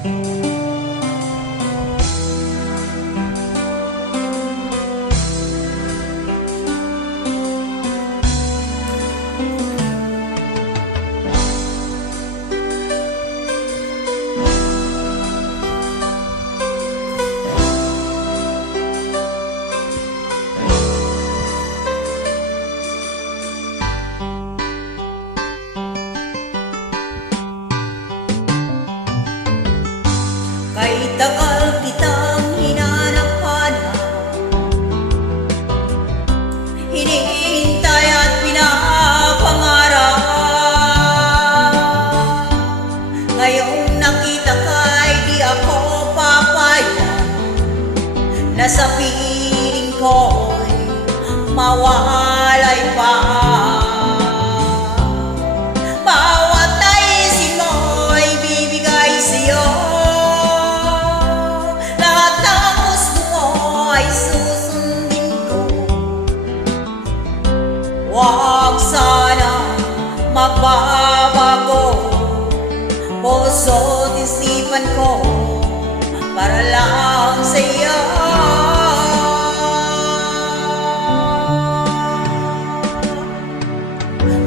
Kay tagal kitang hinanap-hanap, hinihintay at pinapangarap. Ngayong nakita ka'y di ako papayag na sa piling ko'y mawalay pa. Bawat naisin mo'y bibigay sa'yo, huwag sana magbabago puso't isipan ko para lang sa'yo.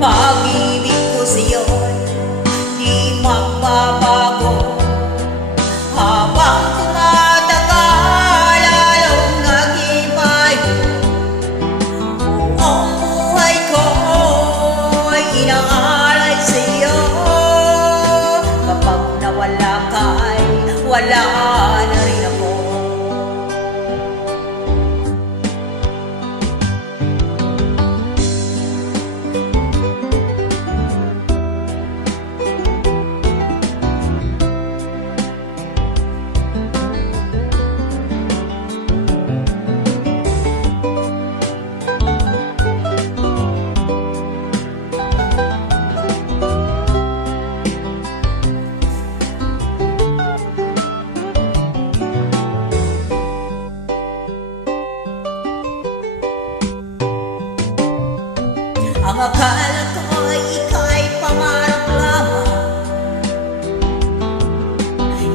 Pag-ibig ko sa'yo'y di magbabago habang tumatagal, lalong nag-ibayo. Buong buhay ko'y inaalay sa'yo. Kapag nawala ka'y wala na rin ako. Ang akala ko'y ika'y pangarap lamang,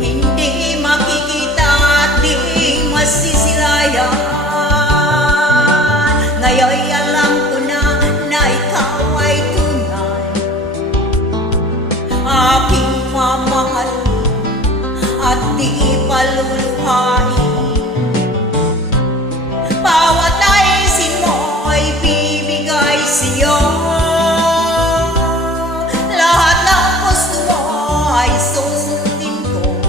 hindi makikita at di masisilayan. Ngayon'y alam ko na ikaw ay tunay, aking mamahalin at di paluluhain. Bawat naisin mo'y bibigay sa'yo, lahat ng gusto mo ay susundin ko.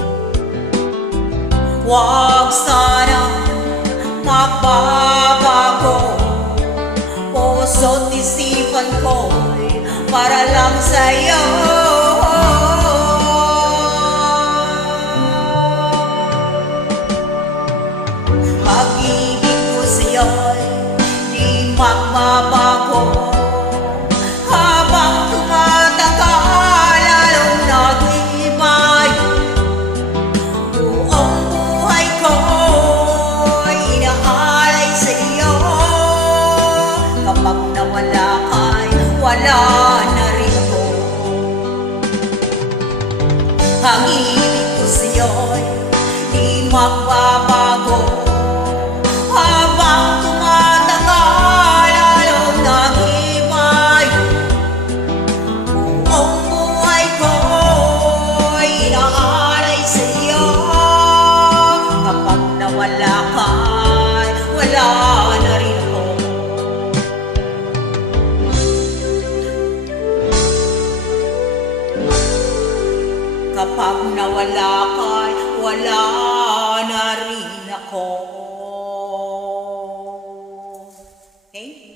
Huwag sana magbabago puso't isipan ko'y para lang sa'yo. Pag-ibig ko sa'yo'y di magbabago habang tumatagal, lalong nag-iibayo. Buong buhay ko'y inaalay sa'yo. Kapag nawala ka'y wala na rin ako. Ang ibig ko sa'yo'y di magbabago habang tumatagal, lalong nag-ibayo. Buong buhay ko'y inaalay sa'yo. Kapag nawala ka'y wala na rin ako. Kapag nawala ka'y wala na rin ako. Okay?